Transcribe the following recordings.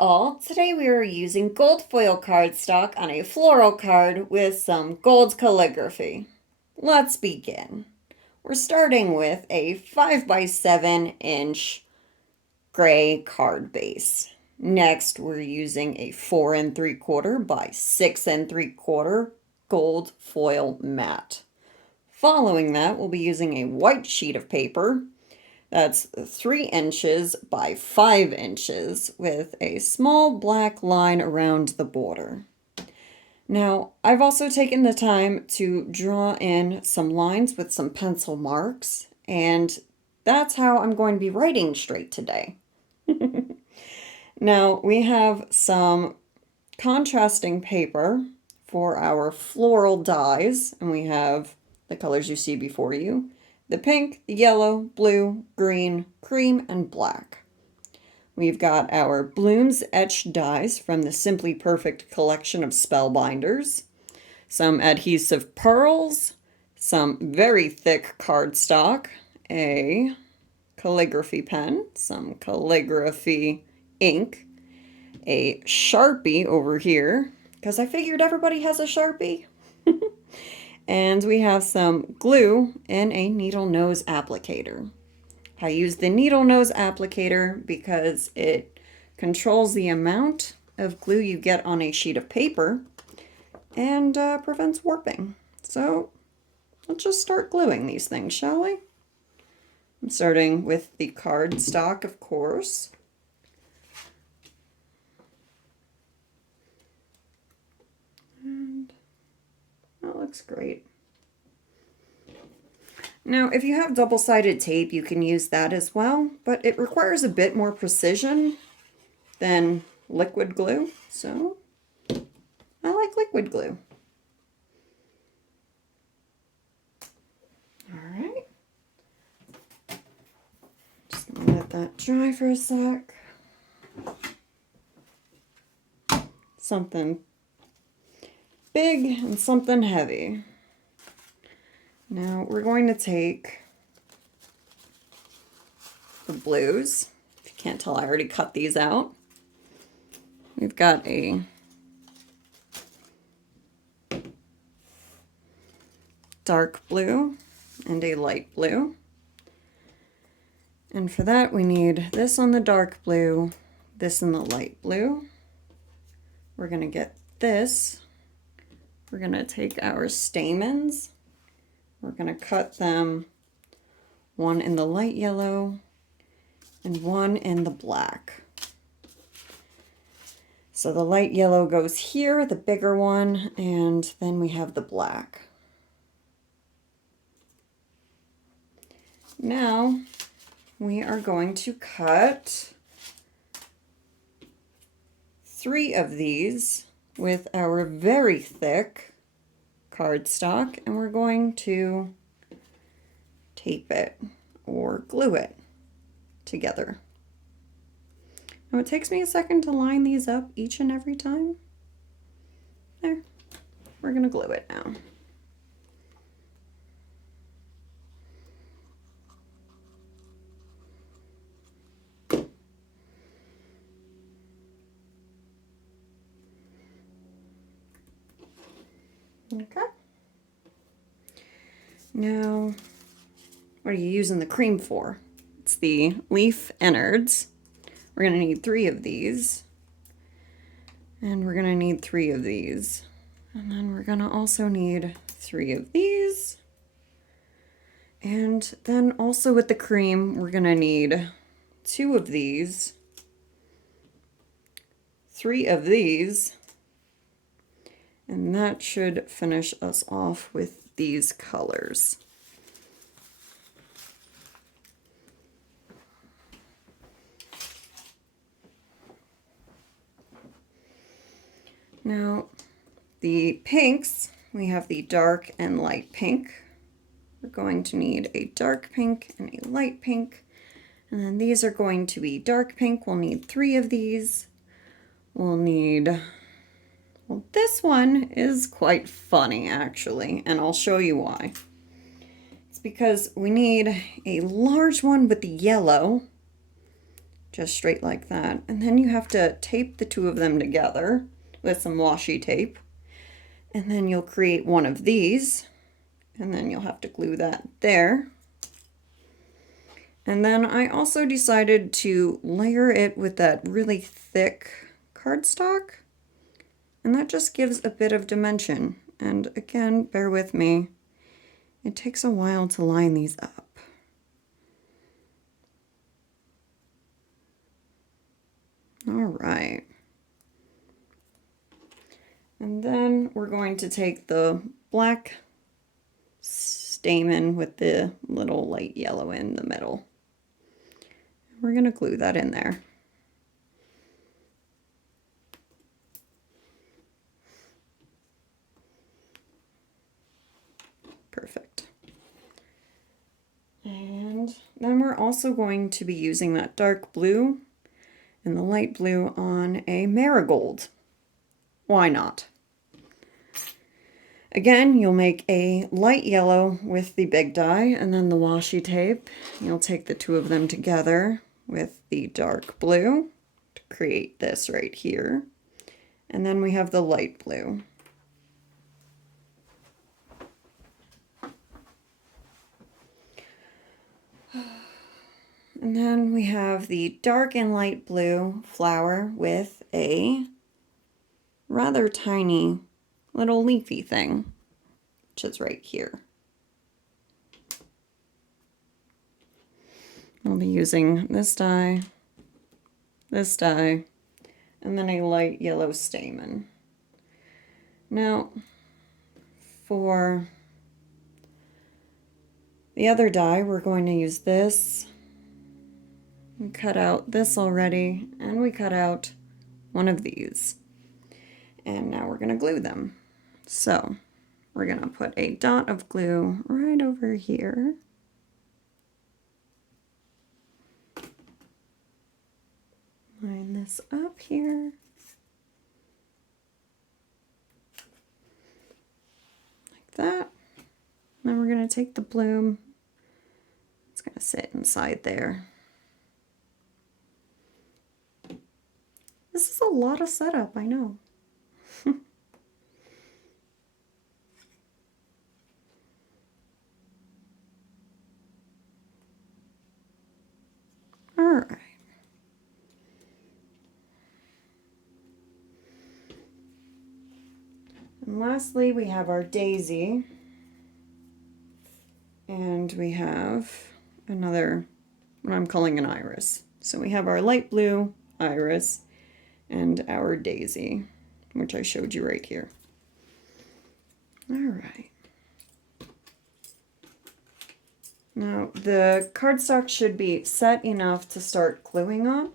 all, today we are using gold foil cardstock on a floral card with some gold calligraphy. Let's begin. We're starting with a 5 by 7 inch gray card base. Next, we're using a 4 3/4 by 6 3/4 gold foil mat. Following that, we'll be using a white sheet of paper. That's 3 inches by 5 inches with a small black line around the border. Now, I've also taken the time to draw in some lines with some pencil marks, and that's how I'm going to be writing straight today. Now, we have some contrasting paper for our floral dies, and we have the colors you see before you. The pink, the yellow, blue, green, cream, and black. We've got our Blooms Etched dies from the Simply Perfect collection of Spellbinders, some Adhesive Pearls, some very thick cardstock, a calligraphy pen, some calligraphy ink, a Sharpie over here, because I figured everybody has a Sharpie. And we have some glue and a needle nose applicator. I use the needle nose applicator because it controls the amount of glue you get on a sheet of paper and prevents warping. So let's just start gluing these things, shall we? I'm starting with the cardstock, of course. And that looks great. Now, if you have double-sided tape, you can use that as well, but it requires a bit more precision than liquid glue, so I like liquid glue. All right. Just gonna let that dry for a sec. Something big and something heavy. Now we're going to take the blues. If you can't tell, I already cut these out. We've got a dark blue and a light blue. And for that we need this on the dark blue, this in the light blue. We're going to get this. We're going to take our stamens. We're going to cut them, one in the light yellow and one in the black. So the light yellow goes here, the bigger one, and then we have the black. Now we are going to cut 3 of these with our very thick cardstock, and we're going to tape it or glue it together. Now it takes me a second to line these up each and every time. There, we're going to glue it now. Okay. Now, what are you using the cream for? It's the leaf innards. We're going to need 3 of these. And we're going to need 3 of these. And then we're going to also need 3 of these. And then also with the cream, we're going to need 2 of these, 3 of these, and that should finish us off with these colors. Now, the pinks, we have the dark and light pink. We're going to need a dark pink and a light pink. And then these are going to be dark pink. We'll need 3 of these. We'll need... Well, this one is quite funny, actually, and I'll show you why. It's because we need a large one with the yellow just straight like that. And then you have to tape the two of them together with some washi tape. And then you'll create one of these, and then you'll have to glue that there. And then I also decided to layer it with that really thick cardstock, and that just gives a bit of dimension. And again, bear with me, it takes a while to line these up. All right. And then we're going to take the black stamen with the little light yellow in the middle. We're going to glue that in there. Perfect. And then we're also going to be using that dark blue and the light blue on a marigold. Why not? Again, you'll make a light yellow with the big die and then the washi tape. You'll take the two of them together with the dark blue to create this right here. And then we have the light blue. And then we have the dark and light blue flower with a rather tiny little leafy thing, which is right here. I'll be using this die, and then a light yellow stamen. Now, for the other die, we're going to use this. We cut out this already, and we cut out one of these. And now we're going to glue them. So we're going to put a dot of glue right over here. Line this up here. Like that. Then we're going to take the bloom. It's going to sit inside there. This is a lot of setup, I know. All right. And lastly, we have our daisy. And we have another, what I'm calling an iris. So we have our light blue iris and our daisy, which I showed you right here. All right. Now the cardstock should be set enough to start gluing on.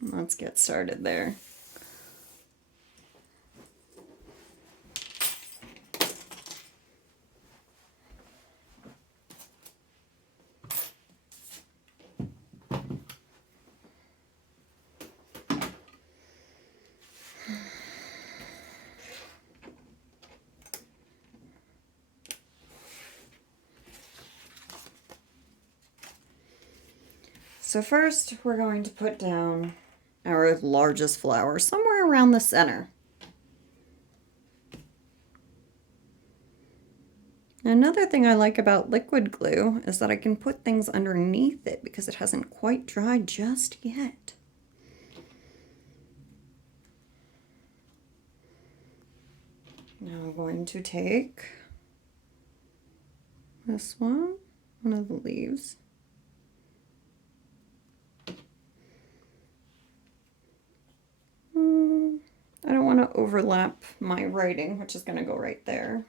Let's get started there. So first, we're going to put down our largest flower somewhere around the center. Another thing I like about liquid glue is that I can put things underneath it because it hasn't quite dried just yet. Now I'm going to take this one of the leaves. I don't want to overlap my writing, which is going to go right there.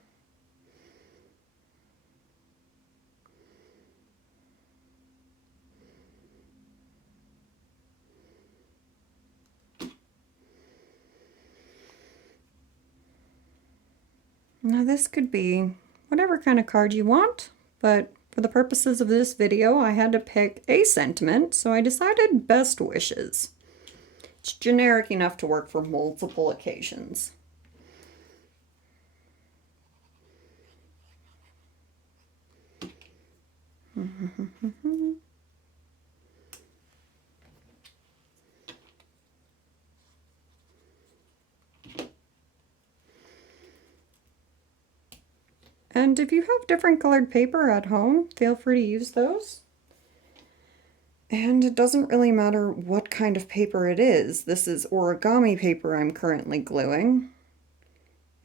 Now this could be whatever kind of card you want, but for the purposes of this video, I had to pick a sentiment, so I decided best wishes. It's generic enough to work for multiple occasions. And if you have different colored paper at home, feel free to use those. And it doesn't really matter what kind of paper it is. This is origami paper I'm currently gluing.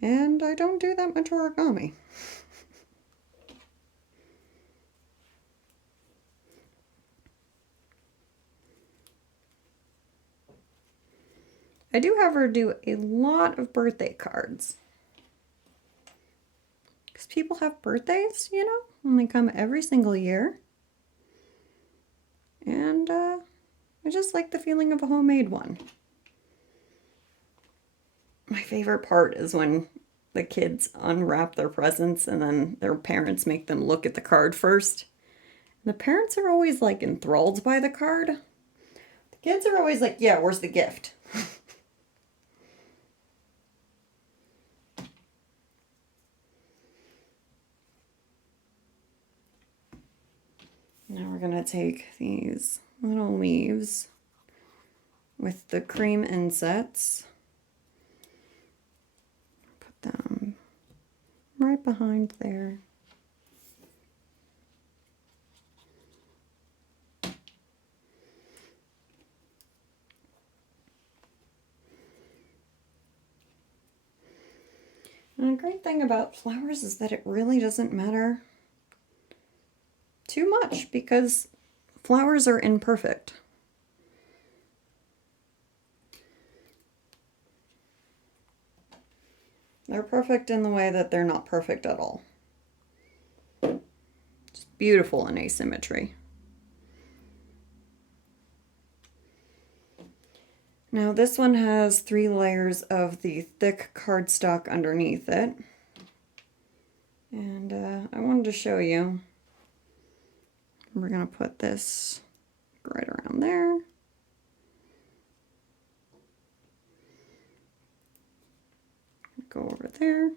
And I don't do that much origami. I do have her do a lot of birthday cards. Because people have birthdays, you know, and they come every single year. And I just like the feeling of a homemade one. My favorite part is when the kids unwrap their presents and then their parents make them look at the card first. And the parents are always like enthralled by the card. The kids are always like, yeah, where's the gift? Now we're going to take these little leaves with the cream insets, put them right behind there. And a great thing about flowers is that it really doesn't matter too much because flowers are imperfect. They're perfect in the way that they're not perfect at all. Just beautiful in asymmetry. Now this one has 3 layers of the thick cardstock underneath it. And I wanted to show you. We're going to put this right around there. Go over there.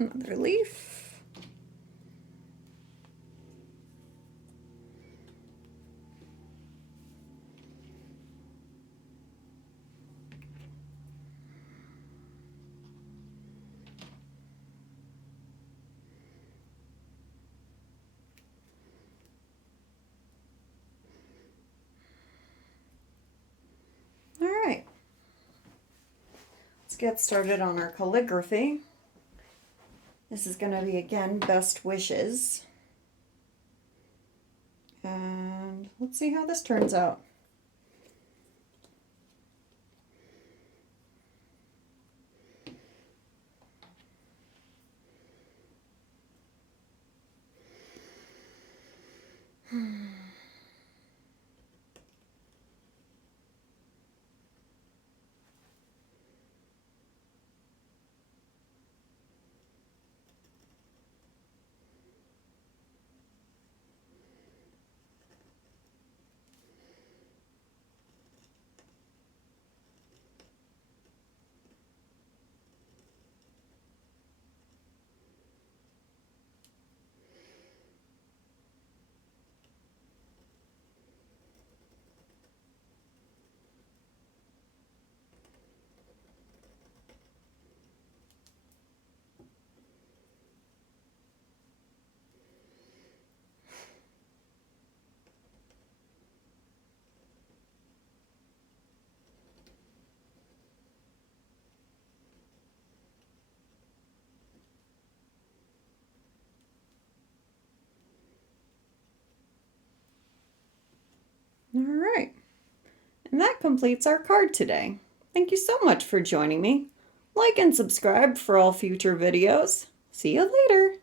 Another leaf. All right. Let's get started on our calligraphy. This is going to be, again, best wishes. And let's see how this turns out. All right. And that completes our card today. Thank you so much for joining me. Like and subscribe for all future videos. See you later.